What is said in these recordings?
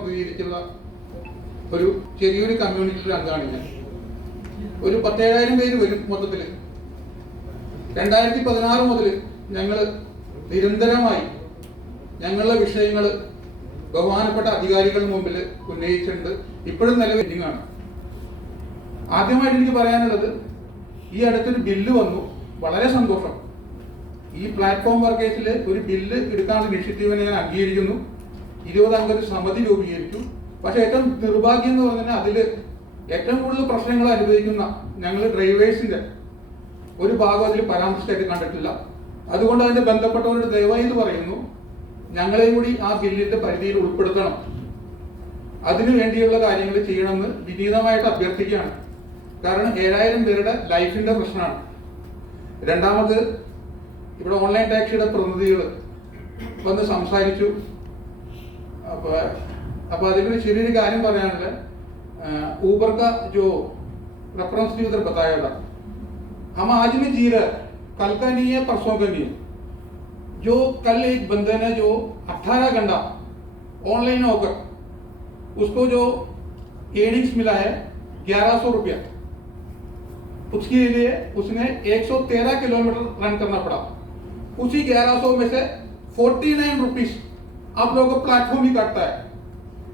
പ്രതിനിധീകരിച്ചുള്ള ഒരു ചെറിയൊരു കമ്മ്യൂണിറ്റിയുടെ അംഗമാണ് ഞാൻ. ഒരു പത്തേഴായിരം പേര് വരും മൊത്തത്തിൽ രണ്ടായിരത്തി പതിനാറ് മുതൽ ഞങ്ങൾ നിരന്തരമായി ഞങ്ങളുടെ വിഷയങ്ങൾ ബഹുമാനപ്പെട്ട അധികാരികളുടെ മുമ്പിൽ ഉന്നയിച്ചിട്ടുണ്ട്. ഇപ്പോഴും നിലവിലാണ് ആദ്യമായിട്ട് എനിക്ക് പറയാനുള്ളത് ഈ അടുത്തൊരു ബില്ല് വന്നു. വളരെ സന്തോഷം. ഈ പ്ലാറ്റ്ഫോം വർക്കേഴ്സിൽ ഒരു ബില്ല് എടുക്കാനുള്ള ഇനിഷ്യേറ്റീവിനെ ഞാൻ അംഗീകരിക്കുന്നു. ഇരുപത് അംഗ ഒരു സമിതി രൂപീകരിച്ചു പക്ഷെ ഏറ്റവും നിർഭാഗ്യം എന്ന് പറഞ്ഞാൽ അതിൽ ഏറ്റവും കൂടുതൽ പ്രശ്നങ്ങൾ അനുഭവിക്കുന്ന ഞങ്ങൾ ഡ്രൈവേഴ്സിന്റെ ഒരു ഭാഗം അതിൽ പരാമർശിച്ചായിട്ട് കണ്ടിട്ടില്ല. അതുകൊണ്ട് അതിന്റെ ബന്ധപ്പെട്ടവരുടെ ദയവായി എന്ന് പറയുന്നു ഞങ്ങളെയും കൂടി ആ ബില്ലിന്റെ പരിധിയിൽ ഉൾപ്പെടുത്തണം. അതിനു വേണ്ടിയുള്ള കാര്യങ്ങൾ ചെയ്യണമെന്ന് വിനീതമായിട്ട് അഭ്യർത്ഥിക്കുകയാണ്. കാരണം ഏഴായിരം പേരുടെ ലൈഫിന്റെ പ്രശ്നമാണ്. രണ്ടാമത് ഇവിടെ ഓൺലൈൻ ടാക്സിയുടെ പ്രതിനിധികൾ വന്ന് സംസാരിച്ചു. അപ്പൊ അപ്പൊ അതിലൊരു ചെറിയൊരു കാര്യം പറയാനുള്ളത് ऊबर का जो रेफरेंस भी उधर बताया था हम आज में जी रहे हैं, कल का नहीं है परसों का नहीं है जो कल एक बंदे ने जो 18 घंटा ऑनलाइन होकर उसको जो एर्निंग्स मिला है 1100 रुपया उसके लिए उसने 113 किलोमीटर रन करना पड़ा उसी 1100 में से 49 रुपीस आप लोगों को प्लेटफॉर्म ही काटता है।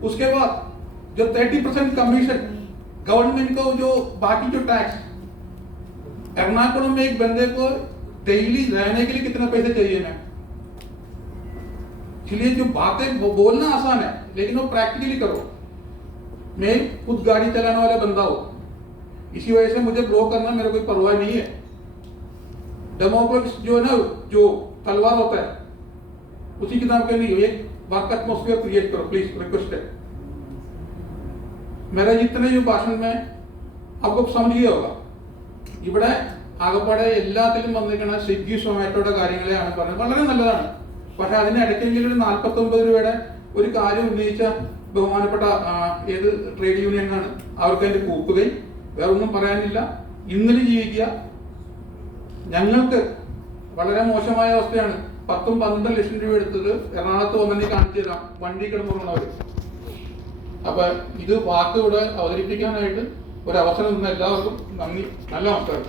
उसके बाद जो 30 परसेंट कमीशन गवर्नमेंट को जो बाकी जो टैक्स एर्नाकुलम में एक बंदे को डेली रहने के लिए कितना पैसे चाहिए मैं इसलिए जो बातें वो बोलना आसान है, लेकिन वो प्रैक्टिकली करो। मैं खुद गाड़ी चलाने वाला बंदा हूँ। इसी वजह से मुझे ग्रो करना मेरे कोई परवाह नहीं है। डेमोक्रेट्स जो है ना, जो तलवार होता है उसी किताब के नहीं एक वर्क एटमोस्फियर क्रिएट करो प्लीज रिक्वेस्ट है मेरा जितने जो भाषण में आपको समझ गया होगा ഇവിടെ ആകപ്പാടെ എല്ലാത്തിലും വന്നിരിക്കുന്ന സ്വിഗ്ഗി സൊമാറ്റോയുടെ കാര്യങ്ങളെയാണ് പറഞ്ഞത് വളരെ നല്ലതാണ് പക്ഷെ അതിന് ഇടയ്ക്കെങ്കിലും ഒരു നാൽപ്പത്തി ഒമ്പത് രൂപയുടെ ഒരു കാര്യം ഉന്നയിച്ച ബഹുമാനപ്പെട്ട ആ, ഏത് ട്രേഡ് യൂണിയനാണ് അവർക്ക് അതിന്റെ കൂപ്പുകയും വേറെ ഒന്നും പറയാനില്ല ഇന്നലെ ജീവിക്കുക ഞങ്ങൾക്ക് വളരെ മോശമായ അവസ്ഥയാണ്. പത്തും പന്ത്രണ്ടും ലക്ഷം രൂപ എടുത്തത് എറണാകുളത്ത് വന്നെങ്കിൽ കാണിച്ചു തരാം. വണ്ടി കിടന്നുള്ളവർ അപ്പൊ ഇത് വാക്ക് ഇവിടെ അവതരിപ്പിക്കാനായിട്ട് ഒരു അവസരം തന്ന എല്ലാവർക്കും നന്ദി. നല്ല നമസ്കാരം.